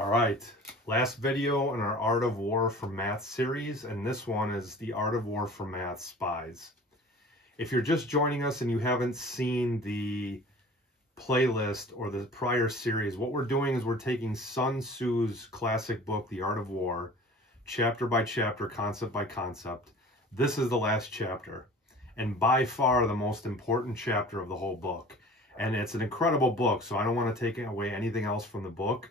All right, last video in our Art of War for Math series, and this one is the Art of War for Math Spies. If you're just joining us and you haven't seen the playlist or the prior series, what we're doing is we're taking Sun Tzu's classic book, The Art of War, chapter by chapter, concept by concept. This is the last chapter, and by far the most important chapter of the whole book. And it's an incredible book, so I don't want to take away anything else from the book.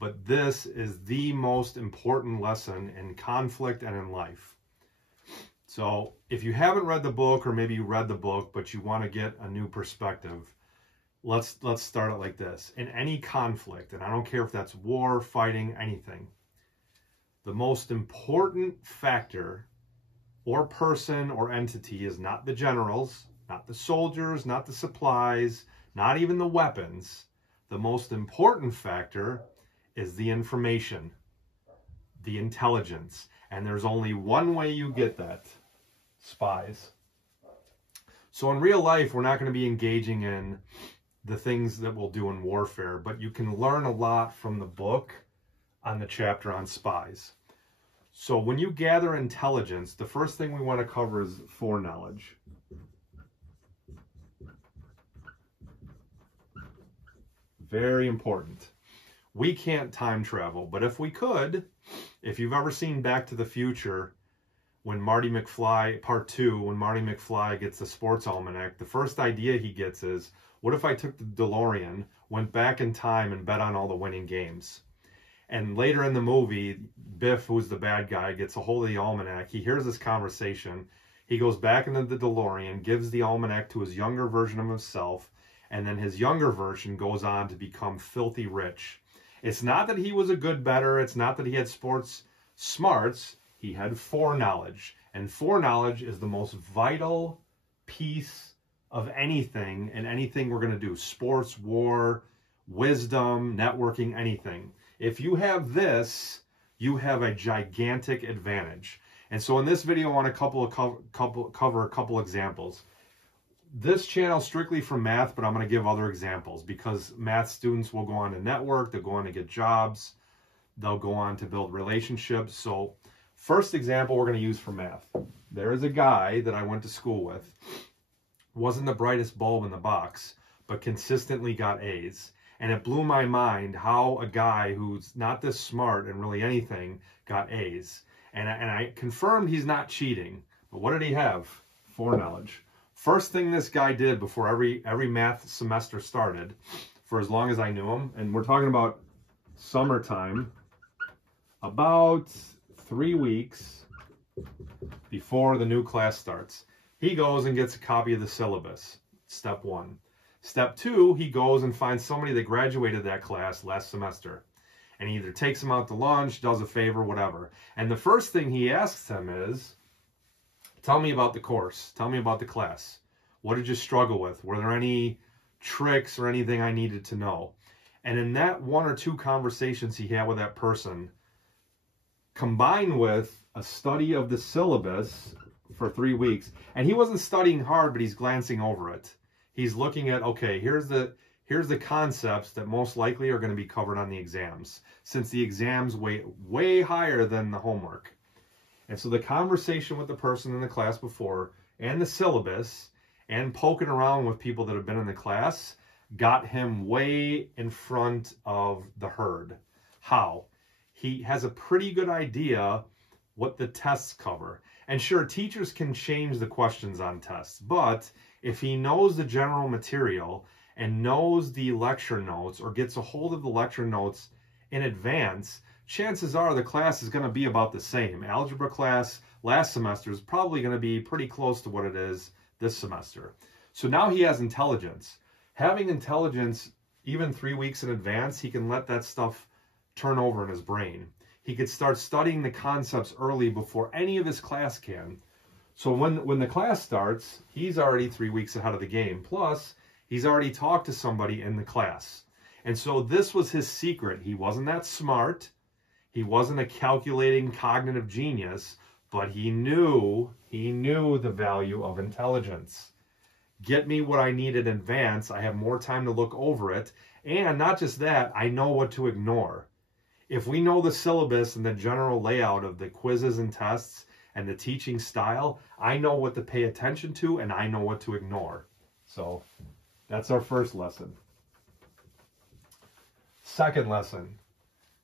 But this is the most important lesson in conflict and in life. So if you haven't read the book, or maybe you read the book, but you want to get a new perspective, let's start it like this. In any conflict, and I don't care if that's war, fighting, anything, the most important factor or person or entity is not the generals, not the soldiers, not the supplies, not even the weapons. The most important factor is the information, the intelligence. And there's only one way you get that: spies. So in real life, we're not going to be engaging in the things that we'll do in warfare, but you can learn a lot from the book on the chapter on spies. So when you gather intelligence, the first thing we want to cover is foreknowledge. Very important. We can't time travel, but if we could, if you've ever seen Back to the Future, when Marty McFly, part 2, when Marty McFly gets the sports almanac, the first idea he gets is, what if I took the DeLorean, went back in time and bet on all the winning games? And later in the movie, Biff, who's the bad guy, gets a hold of the almanac. He hears this conversation. He goes back into the DeLorean, gives the almanac to his younger version of himself, and then his younger version goes on to become filthy rich. It's not that he was a good bettor. It's not that he had sports smarts. He had foreknowledge. And foreknowledge is the most vital piece of anything, and anything we're going to do. Sports, war, wisdom, networking, anything. If you have this, you have a gigantic advantage. And so in this video, I want to cover a couple examples. This channel is strictly for math, but I'm going to give other examples because math students will go on to network, they'll go on to get jobs, they'll go on to build relationships. So first example we're going to use for math. There is a guy that I went to school with. Wasn't the brightest bulb in the box, but consistently got A's. And it blew my mind how a guy who's not this smart and really anything got A's. And I confirmed he's not cheating. But what did he have? Foreknowledge. First thing this guy did before every math semester started, for as long as I knew him, and we're talking about summertime, about 3 weeks before the new class starts, he goes and gets a copy of the syllabus, step 1. Step 2, he goes and finds somebody that graduated that class last semester, and he either takes them out to lunch, does a favor, whatever. And the first thing he asks them is, tell me about the course. Tell me about the class. What did you struggle with? Were there any tricks or anything I needed to know? And in that 1 or 2 conversations he had with that person, combined with a study of the syllabus for 3 weeks, and he wasn't studying hard, but he's glancing over it. He's looking at, okay, here's the concepts that most likely are going to be covered on the exams, since the exams weigh way higher than the homework. And so the conversation with the person in the class before, and the syllabus, and poking around with people that have been in the class, got him way in front of the herd. How? He has a pretty good idea what the tests cover. And sure, teachers can change the questions on tests, but if he knows the general material and knows the lecture notes, or gets a hold of the lecture notes in advance, chances are the class is going to be about the same. Algebra class last semester is probably going to be pretty close to what it is this semester. So now he has intelligence. Having intelligence, even 3 weeks in advance, he can let that stuff turn over in his brain. He could start studying the concepts early before any of his class can. So when the class starts, he's already 3 weeks ahead of the game. Plus, he's already talked to somebody in the class. And so this was his secret. He wasn't that smart. He wasn't a calculating cognitive genius, but he knew the value of intelligence. Get me what I need in advance. I have more time to look over it. And not just that, I know what to ignore. If we know the syllabus and the general layout of the quizzes and tests and the teaching style, I know what to pay attention to and I know what to ignore. So that's our first lesson. Second lesson,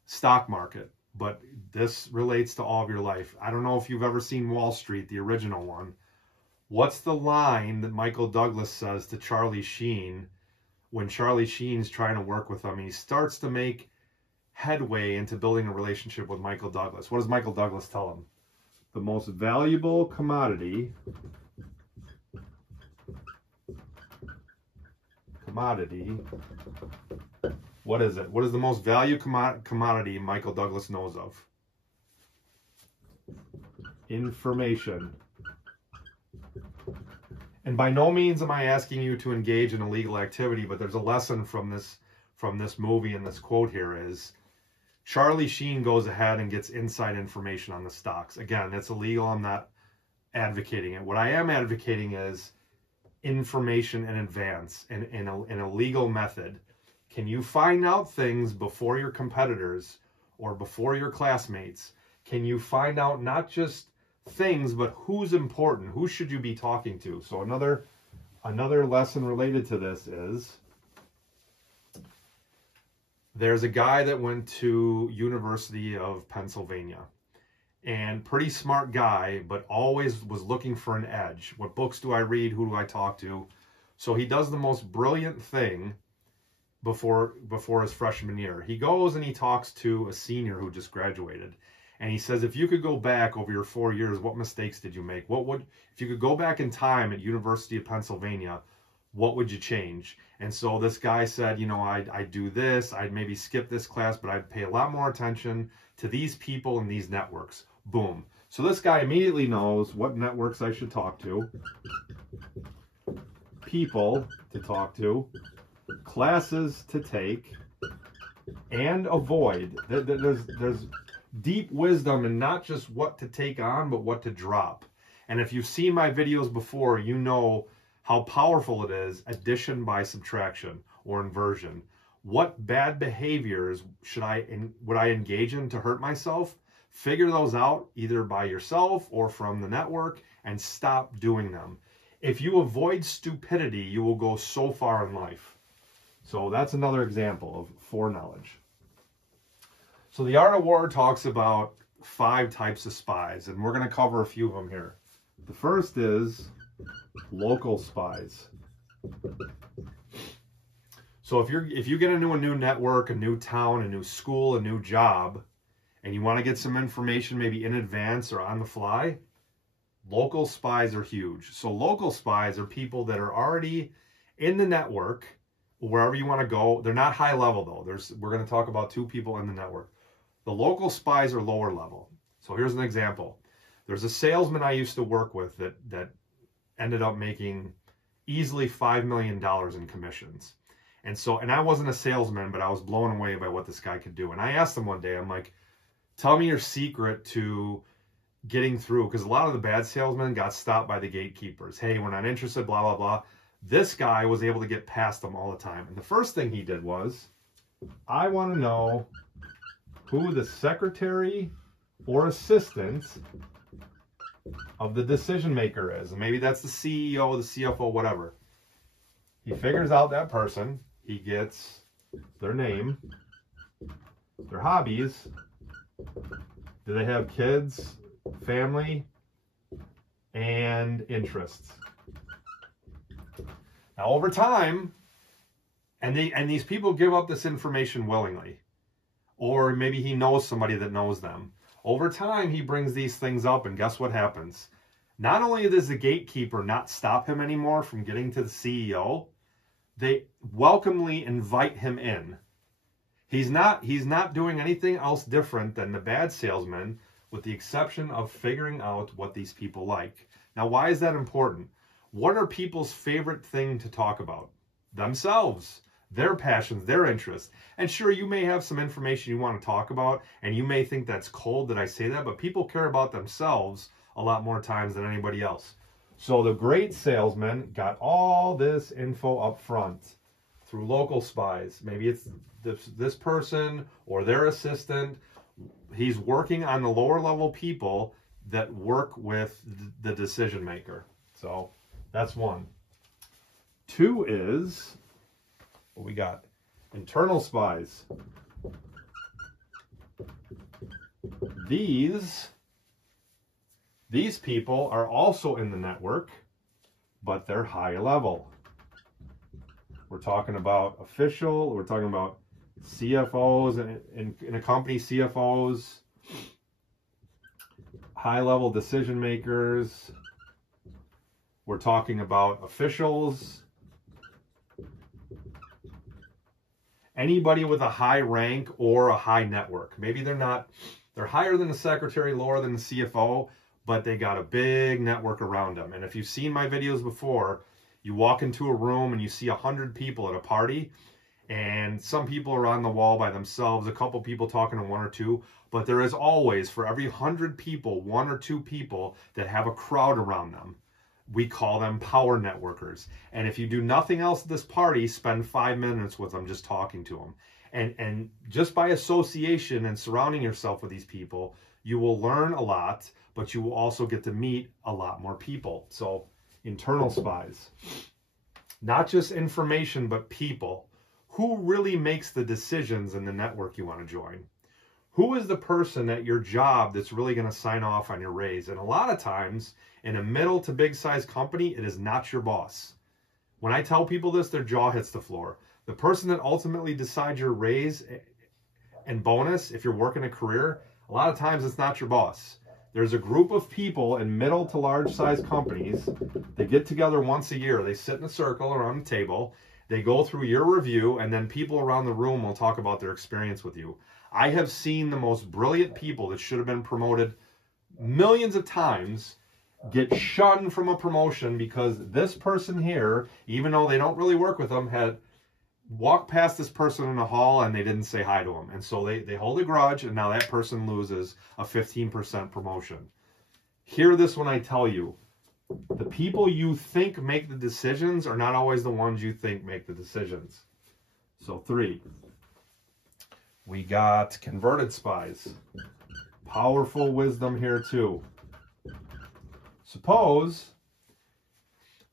stock market. But this relates to all of your life. I don't know if you've ever seen Wall Street, the original one. What's the line that Michael Douglas says to Charlie Sheen when Charlie Sheen's trying to work with him? And he starts to make headway into building a relationship with Michael Douglas. What does Michael Douglas tell him? The most valuable commodity what is it? What is the most valued commodity Michael Douglas knows of? Information. And by no means am I asking you to engage in illegal activity, but there's a lesson from this movie, and this quote here is, Charlie Sheen goes ahead and gets inside information on the stocks. Again, it's illegal. I'm not advocating it. What I am advocating is information in advance, in a legal method. Can you find out things before your competitors or before your classmates? Can you find out not just things, but who's important? Who should you be talking to? So another lesson related to this is, there's a guy that went to University of Pennsylvania, and pretty smart guy, but always was looking for an edge. What books do I read? Who do I talk to? So he does the most brilliant thing before his freshman year. He goes and he talks to a senior who just graduated. And he says, if you could go back over your 4 years, what mistakes did you make? If you could go back in time at University of Pennsylvania, what would you change? And so this guy said, you know, I'd do this, I'd maybe skip this class, but I'd pay a lot more attention to these people and these networks. Boom. So this guy immediately knows what networks I should talk to, people to talk to, classes to take, and avoid. There's deep wisdom in not just what to take on, but what to drop. And if you've seen my videos before, you know how powerful it is addition by subtraction or inversion. What bad behaviors would I engage in to hurt myself? Figure those out either by yourself or from the network and stop doing them. If you avoid stupidity, you will go so far in life. So that's another example of foreknowledge. So the Art of War talks about 5 types of spies, and we're going to cover a few of them here. The first is local spies. So if you get into a new network, a new town, a new school, a new job, and you want to get some information maybe in advance or on the fly, local spies are huge. So local spies are people that are already in the network, wherever you want to go. They're not high level though. We're going to talk about 2 people in the network. The local spies are lower level. So here's an example. There's a salesman I used to work with that ended up making easily $5 million in commissions. And I wasn't a salesman, but I was blown away by what this guy could do. And I asked him one day, I'm like, tell me your secret to getting through, because a lot of the bad salesmen got stopped by the gatekeepers. Hey, we're not interested, blah, blah, blah. This guy was able to get past them all the time. And the first thing he did was, I want to know who the secretary or assistant of the decision maker is. And maybe that's the CEO, the CFO, whatever. He figures out that person. He gets their name, their hobbies. Do they have kids, family, and interests? Now, over time, and these people give up this information willingly, or maybe he knows somebody that knows them. Over time, he brings these things up, and guess what happens? Not only does the gatekeeper not stop him anymore from getting to the CEO, they welcomely invite him in. He's not doing anything else different than the bad salesman, with the exception of figuring out what these people like. Now, why is that important? What are people's favorite thing to talk about? Themselves, their passions, their interests. And sure, you may have some information you want to talk about, and you may think that's cold that I say that, but people care about themselves a lot more times than anybody else. So the great salesman got all this info up front through local spies. Maybe it's this person or their assistant. He's working on the lower level people that work with the decision maker. So that's one. Two is, what we got? Internal spies. These people are also in the network, but they're high level. We're talking about official, we're talking about CFOs in a company, CFOs, high level decision makers. We're talking about officials. Anybody with a high rank or a high network. Maybe they're higher than the secretary, lower than the CFO, but they got a big network around them. And if you've seen my videos before, you walk into a room and you see 100 people at a party, and some people are on the wall by themselves, a couple people talking to one or two, but there is always, for every 100 people, 1 or 2 people that have a crowd around them. We call them power networkers. And if you do nothing else at this party, spend 5 minutes with them just talking to them. And just by association and surrounding yourself with these people, you will learn a lot, but you will also get to meet a lot more people. So internal spies. Not just information, but people. Who really makes the decisions in the network you want to join? Who is the person at your job that's really going to sign off on your raise? And a lot of times, in a middle to big size company, it is not your boss. When I tell people this, their jaw hits the floor. The person that ultimately decides your raise and bonus, if you're working a career, a lot of times it's not your boss. There's a group of people in middle to large size companies. They get together once a year. They sit in a circle around a table. They go through your review, and then people around the room will talk about their experience with you. I have seen the most brilliant people that should have been promoted millions of times get shunned from a promotion because this person here, even though they don't really work with them, had walked past this person in the hall and they didn't say hi to him. And so they hold a grudge, and now that person loses a 15% promotion. Hear this when I tell you, the people you think make the decisions are not always the ones you think make the decisions. So 3. We got converted spies. Powerful wisdom here too. Suppose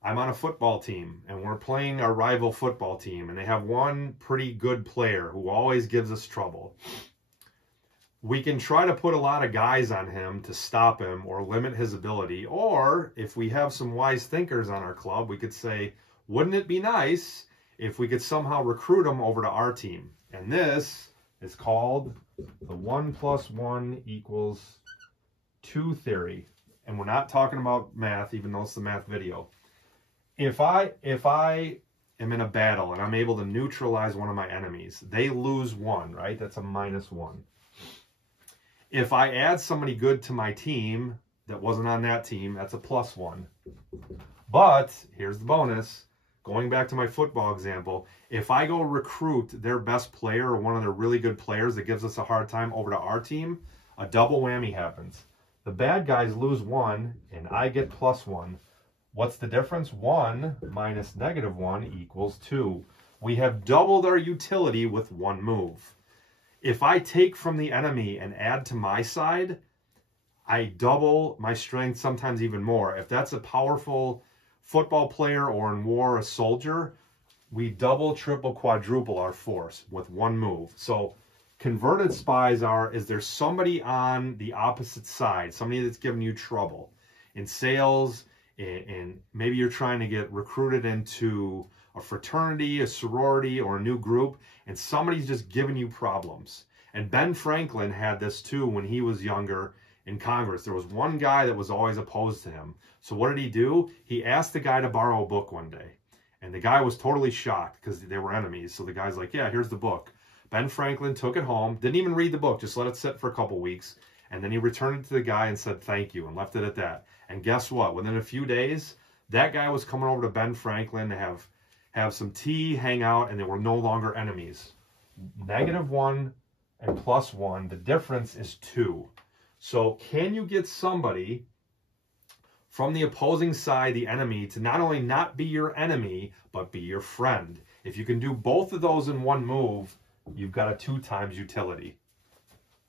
I'm on a football team and we're playing our rival football team, and they have one pretty good player who always gives us trouble. We can try to put a lot of guys on him to stop him or limit his ability. Or if we have some wise thinkers on our club, we could say, wouldn't it be nice if we could somehow recruit him over to our team? And this is called the 1 + 1 = 2 theory. And we're not talking about math, even though it's the math video. If I am in a battle and I'm able to neutralize one of my enemies, they lose 1, right? That's a -1. If I add somebody good to my team that wasn't on that team, that's a +1. But here's the bonus. Going back to my football example, if I go recruit their best player or one of their really good players that gives us a hard time over to our team, a double whammy happens. The bad guys lose 1 and I get +1. What's the difference? 1 minus -1 = 2. We have doubled our utility with 1 move. If I take from the enemy and add to my side, I double my strength, sometimes even more. If that's a powerful football player or in war, a soldier, we double, triple, quadruple our force with 1 move. So converted spies is there somebody on the opposite side, somebody that's giving you trouble in sales, and maybe you're trying to get recruited into a fraternity, a sorority, or a new group, and somebody's just giving you problems. And Ben Franklin had this too when he was younger in Congress. There was one guy that was always opposed to him. So what did he do? He asked the guy to borrow a book one day. And the guy was totally shocked because they were enemies. So the guy's like, yeah, here's the book. Ben Franklin took it home, didn't even read the book, just let it sit for a couple weeks. And then he returned it to the guy and said, thank you, and left it at that. And guess what? Within a few days, that guy was coming over to Ben Franklin to have some tea, hang out, and they were no longer enemies. -1 and +1, the difference is 2. So can you get somebody from the opposing side, the enemy, to not only not be your enemy, but be your friend? If you can do both of those in one move, you've got a 2 times utility.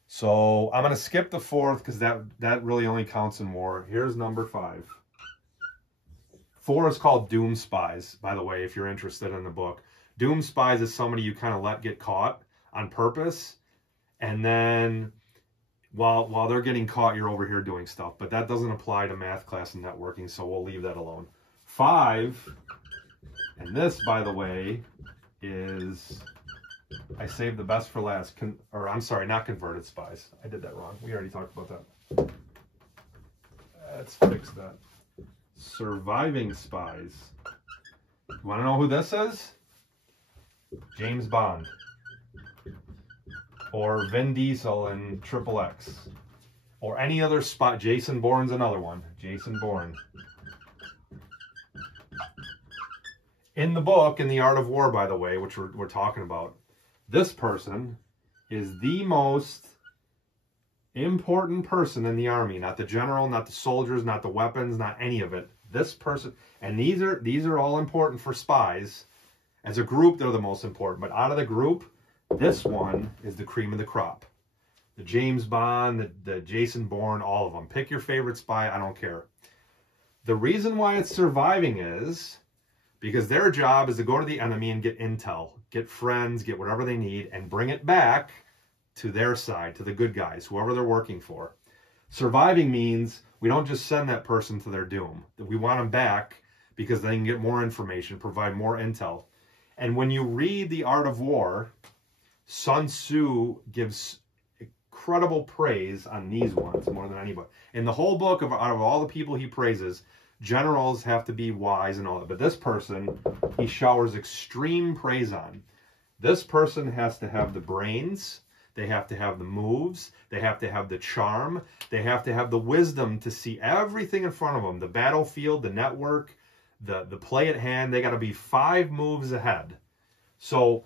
So I'm going to skip the 4th because that really only counts in war. Here's number 5. 4 is called Doom Spies, by the way, if you're interested in the book. Doom Spies is somebody you kind of let get caught on purpose, and then while they're getting caught, you're over here doing stuff. But that doesn't apply to math class and networking, so we'll leave that alone. 5, and this, by the way, is, I saved the best for last, or I'm sorry, not converted spies. I did that wrong. We already talked about that. Let's fix that. Surviving spies. You want to know who this is? James Bond. Or Vin Diesel in XXX. Or any other spy. Jason Bourne's another one. Jason Bourne. In the book, in The Art of War, by the way, which we're talking about, this person is the most important person in the army. Not the general, not the soldiers, not the weapons, not any of it. This person, and these are all important for spies. As a group, they're the most important. But out of the group, this one is the cream of the crop. The James Bond, the Jason Bourne, all of them. Pick your favorite spy, I don't care. The reason why it's surviving is because their job is to go to the enemy and get intel, get friends, get whatever they need, and bring it back to their side, to the good guys, whoever they're working for. Surviving means we don't just send that person to their doom. We want them back because they can get more information, provide more intel. And when you read The Art of War, Sun Tzu gives incredible praise on these ones more than anybody. In the whole book, out of all the people he praises, generals have to be wise and all that. But this person, he showers extreme praise on. This person has to have the brains. They have to have the moves. They have to have the charm. They have to have the wisdom to see everything in front of them. The battlefield, the network, the play at hand. They got to be 5 moves ahead. So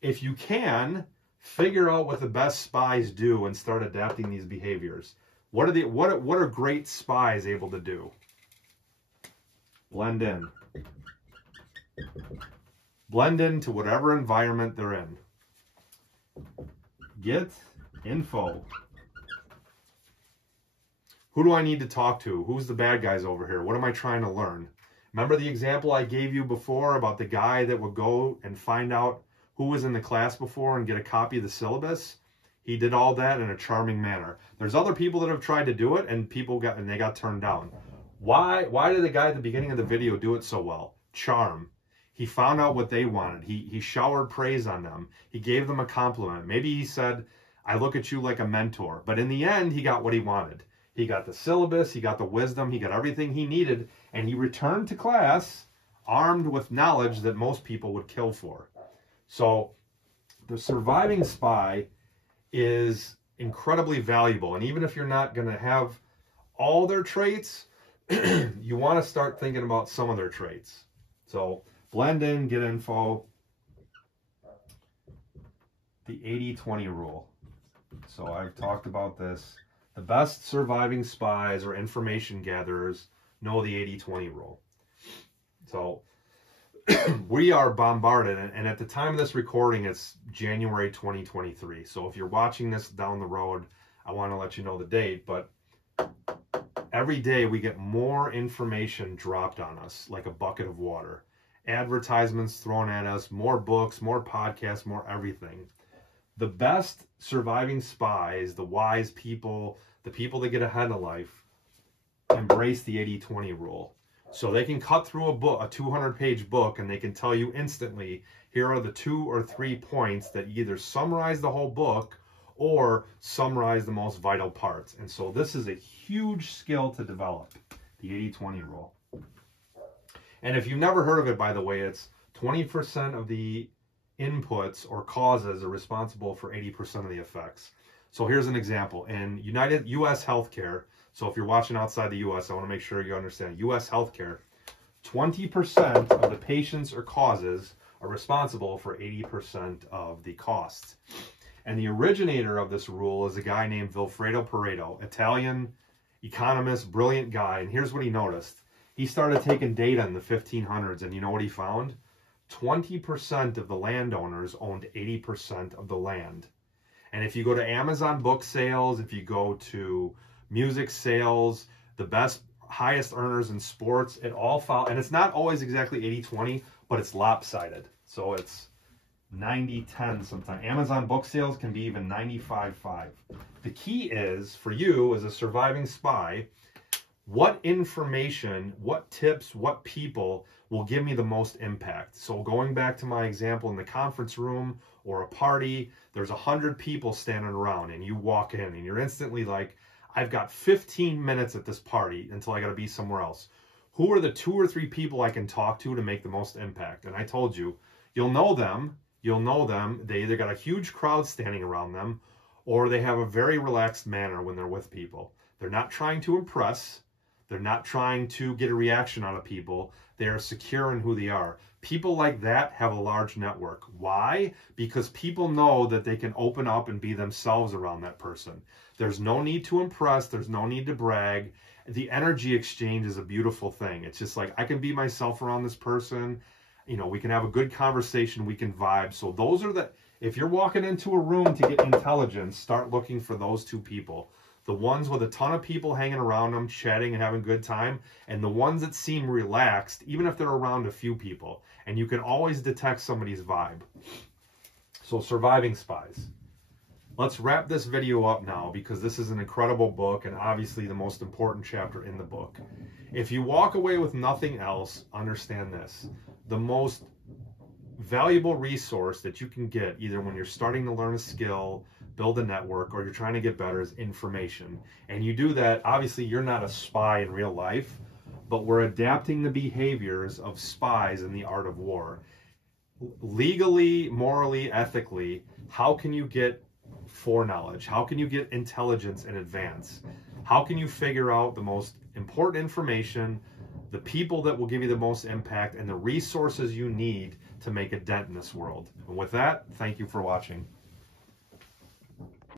if you can, figure out what the best spies do and start adapting these behaviors. What are great spies able to do? Blend in. Blend into whatever environment they're in. Get info. Who do I need to talk to? Who's the bad guys over here? What am I trying to learn? Remember the example I gave you before about the guy that would go and find out who was in the class before and get a copy of the syllabus? He did all that in a charming manner. There's other people that have tried to do it and they got turned down. Why did the guy at the beginning of the video do it so well? Charm. He found out what they wanted. He showered praise on them. He gave them a compliment. Maybe he said, I look at you like a mentor. But in the end, he got what he wanted. He got the syllabus, he got the wisdom, he got everything he needed, and he returned to class armed with knowledge that most people would kill for. So the surviving spy is incredibly valuable. And even if you're not going to have all their traits, you want to start thinking about some of their traits. So blend in, get info. The 80-20 rule. So I've talked about this. The best surviving spies or information gatherers know the 80-20 rule. So we are bombarded, and at the time of this recording, it's January 2023. So if you're watching this down the road, I want to let you know the date, but every day we get more information dropped on us like a bucket of water. Advertisements thrown at us, more books, more podcasts, more everything. The best surviving spies, the wise people, the people that get ahead in life, embrace the 80-20 rule. So they can cut through a book, a 200-page book, and they can tell you instantly, here are the 2 or 3 points that either summarize the whole book or summarize the most vital parts. And so this is a huge skill to develop, the 80-20 rule. And if you've never heard of it, by the way, it's 20% of the inputs or causes are responsible for 80% of the effects. So here's an example. In U.S. healthcare, so if you're watching outside the U.S., I want to make sure you understand. U.S. healthcare, 20% of the patients or causes are responsible for 80% of the costs. And the originator of this rule is a guy named Vilfredo Pareto, Italian economist, brilliant guy. And here's what he noticed. He started taking data in the 1500s, and you know what he found? 20% of the landowners owned 80% of the land. And if you go to Amazon book sales, if you go to music sales, the best, highest earners in sports, it all follows. And it's not always exactly 80-20, but it's lopsided. So it's 90-10 sometimes. Amazon book sales can be even 95-5. The key is, for you as a surviving spy, what information, what tips, what people will give me the most impact. So going back to my example in the conference room or a party, there's 100 people standing around and you walk in and you're instantly like, I've got 15 minutes at this party until I got to be somewhere else. Who are the 2 or 3 people I can talk to make the most impact? And I told you, you'll know them. They either got a huge crowd standing around them or they have a very relaxed manner when they're with people. They're not trying to impress. They're not trying to get a reaction out of people. They are secure in who they are. People like that have a large network. Why? Because people know that they can open up and be themselves around that person. There's no need to impress. There's no need to brag. The energy exchange is a beautiful thing. It's just like, I can be myself around this person. You know, we can have a good conversation. We can vibe. So those are if you're walking into a room to get intelligence, start looking for those 2 people. The ones with a ton of people hanging around them, chatting and having a good time, and the ones that seem relaxed, even if they're around a few people. And you can always detect somebody's vibe. So surviving spies. Let's wrap this video up now because this is an incredible book and obviously the most important chapter in the book. If you walk away with nothing else, understand this. The most valuable resource that you can get, either when you're starting to learn a skill, build a network, or you're trying to get better, is information. And you do that, obviously you're not a spy in real life, but we're adapting the behaviors of spies in the art of war. Legally, morally, ethically, how can you get foreknowledge? How can you get intelligence in advance? How can you figure out the most important information, the people that will give you the most impact, and the resources you need to make a dent in this world? And with that, thank you for watching.